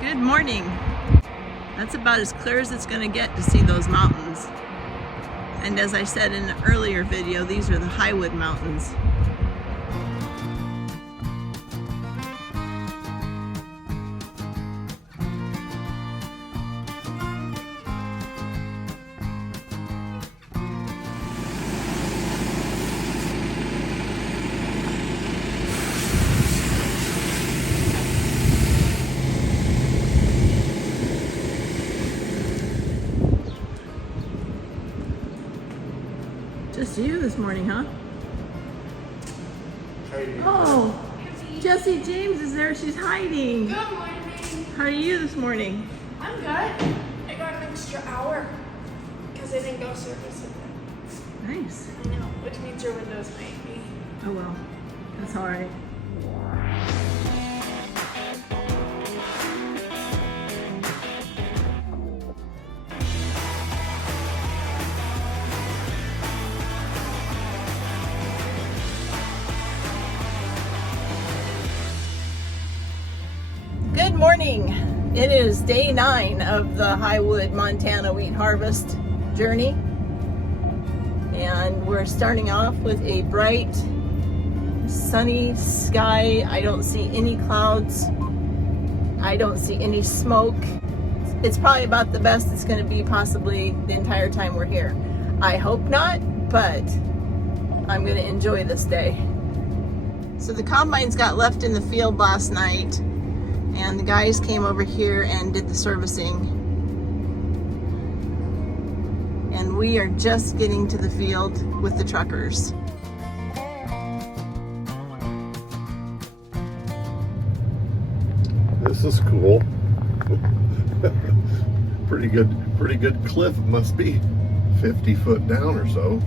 Good morning. That's about as clear as it's going to get to see those mountains. And as I said in an earlier video, these are the Highwood Mountains. Just you this morning, huh? Oh, Jessie James is there. She's hiding. Good morning. How are you this morning? I'm good. I got an extra hour because I didn't go service it. Nice. I know, which means your windows might be. Oh well, that's all right. Good morning. It is day 9 of the Highwood, Montana wheat harvest journey. And we're starting off with a bright, sunny sky. I don't see any clouds. I don't see any smoke. It's probably about the best it's going to be possibly the entire time we're here. I hope not, but I'm going to enjoy this day. So the combines got left in the field last night, and the guys came over here and did the servicing. And we are just getting to the field with the truckers. This is cool. Pretty good cliff. It must be 50 foot down or so.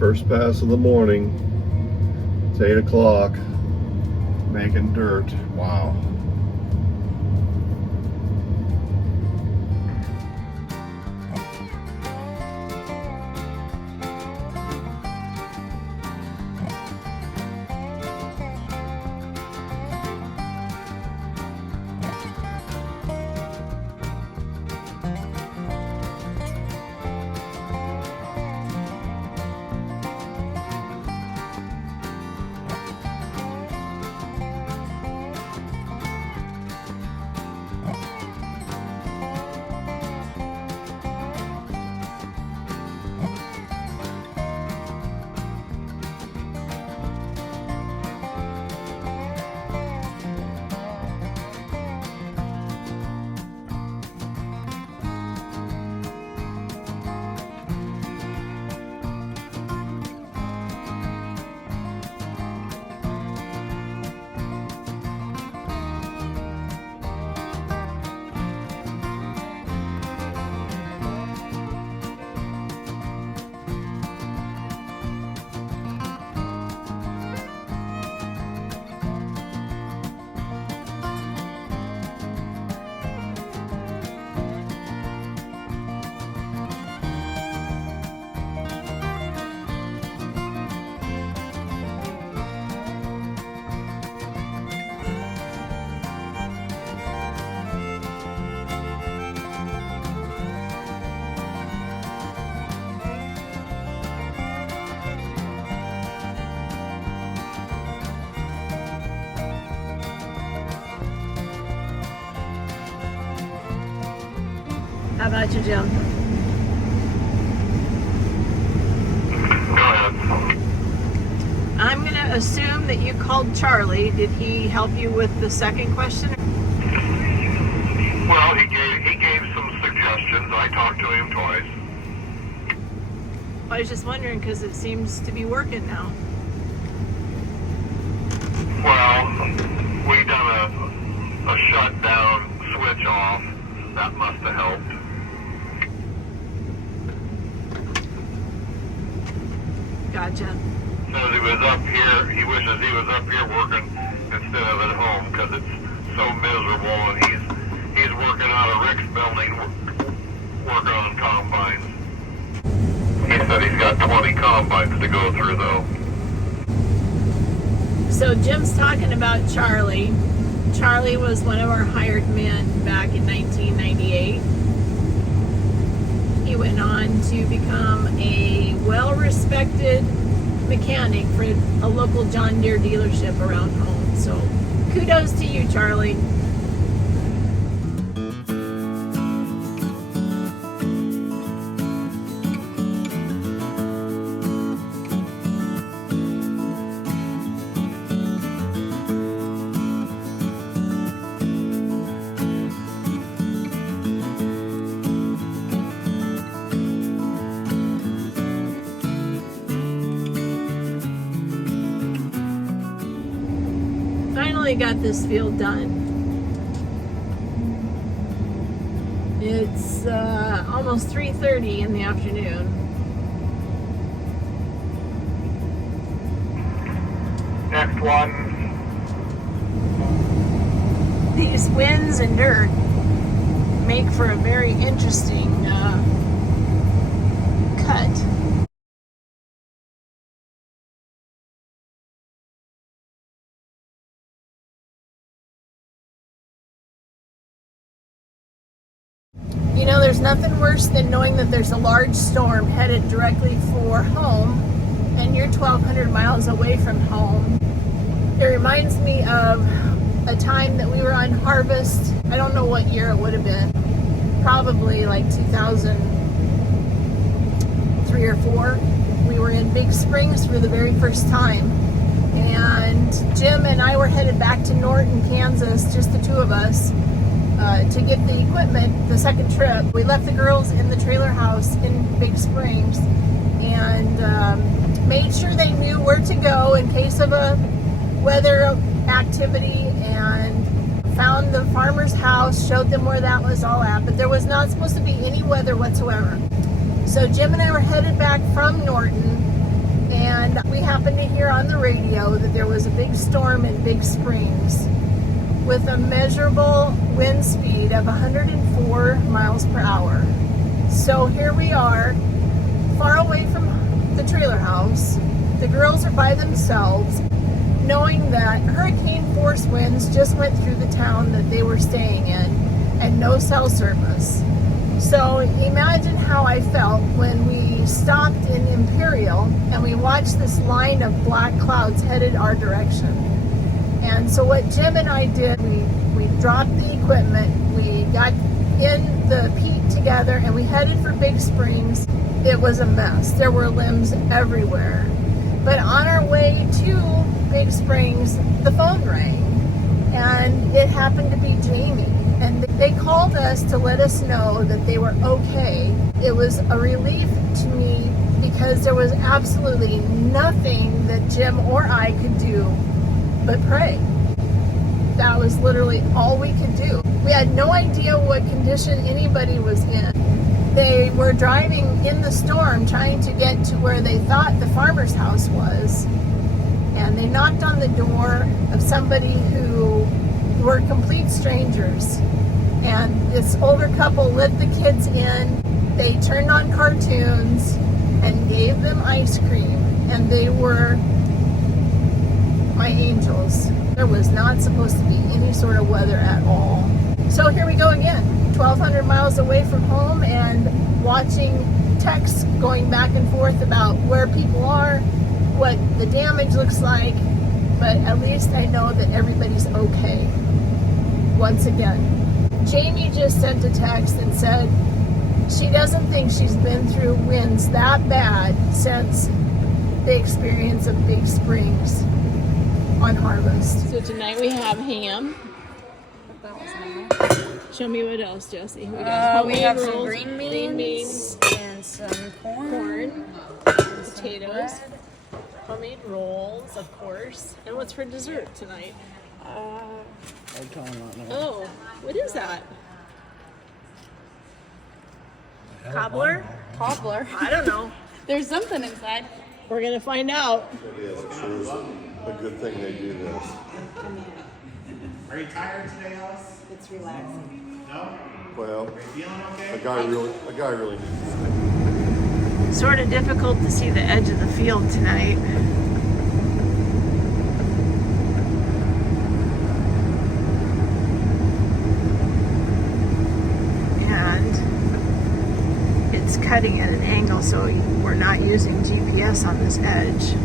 First pass of the morning. It's 8 o'clock. Making dirt. Wow. How about you, Jim? I'm going to assume that you called Charlie. Did he help you with the second question? Well, he gave some suggestions. I talked to him twice. I was just wondering because it seems to be working now. Well, we done a shutdown switch off. That must have helped. Gotcha. Says he was up here. He wishes he was up here working instead of at home because it's so miserable, and he's working out of Rick's building, working on combines. He said he's got 20 combines to go through though. So Jim's talking about Charlie. Charlie was one of our hired men back in 1998. He went on to become a well-respected mechanic for a local John Deere dealership around home. So kudos to you, Charlie. Finally got this field done. It's almost 3:30 in the afternoon. Next one. These winds and dirt make for a very interesting cut. You know, there's nothing worse than knowing that there's a large storm headed directly for home and you're 1,200 miles away from home. It reminds me of a time that we were on harvest. I don't know what year it would have been. Probably like 2003 or 4. We were in Big Springs for the very first time. And Jim and I were headed back to Norton, Kansas, just the two of us. To get the equipment, the second trip. We left the girls in the trailer house in Big Springs and made sure they knew where to go in case of a weather activity, and found the farmer's house, showed them where that was all at, but there was not supposed to be any weather whatsoever. So Jim and I were headed back from Norton, and we happened to hear on the radio that there was a big storm in Big Springs with a measurable wind speed of 104 miles per hour. So here we are, far away from the trailer house. The girls are by themselves, knowing that hurricane force winds just went through the town that they were staying in and no cell service. So imagine how I felt when we stopped in Imperial and we watched this line of black clouds headed our direction. And so what Jim and I did, we dropped the equipment, we got in the Pete together, and we headed for Big Springs. It was a mess. There were limbs everywhere. But on our way to Big Springs, the phone rang, and it happened to be Jamie. And they called us to let us know that they were okay. It was a relief to me because there was absolutely nothing that Jim or I could do but pray. That was literally all we could do. We had no idea what condition anybody was in. They were driving in the storm trying to get to where they thought the farmer's house was, and they knocked on the door of somebody who were complete strangers, and this older couple let the kids in. They turned on cartoons and gave them ice cream, and they were my angels. There was not supposed to be any sort of weather at all. So here we go again, 1,200 miles away from home, and watching texts going back and forth about where people are, what the damage looks like, but at least I know that everybody's okay. Once again, Jamie just sent a text and said she doesn't think she's been through winds that bad since the experience of Big Springs on harvest. So tonight we have ham. Show me what else, Jesse. We have rolls, some green beans and some corn, potatoes, homemade rolls, of course. And what's for dessert tonight? Oh, what is that? Cobbler? cobbler. I don't know. There's something inside. We're gonna find out. It is a good thing they do this. Are you tired today, Alice? It's relaxing. No? Well, Are you feeling okay? a guy really needs to stay. Sort of difficult to see the edge of the field tonight. cutting at an angle, so we're not using GPS on this edge.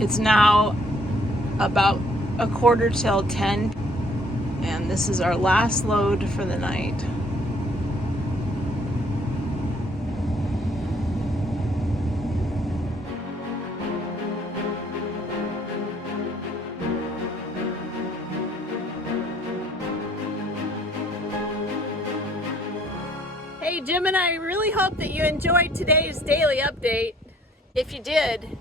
It's now about 10:15, and this is our last load for the night. Hey, Jim and I really hope that you enjoyed today's daily update. If you did,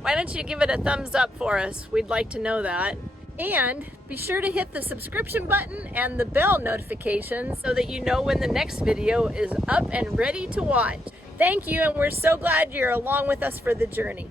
why don't you give it a thumbs up for us? We'd like to know that. And be sure to hit the subscription button and the bell notifications so that you know when the next video is up and ready to watch. Thank you, and we're so glad you're along with us for the journey.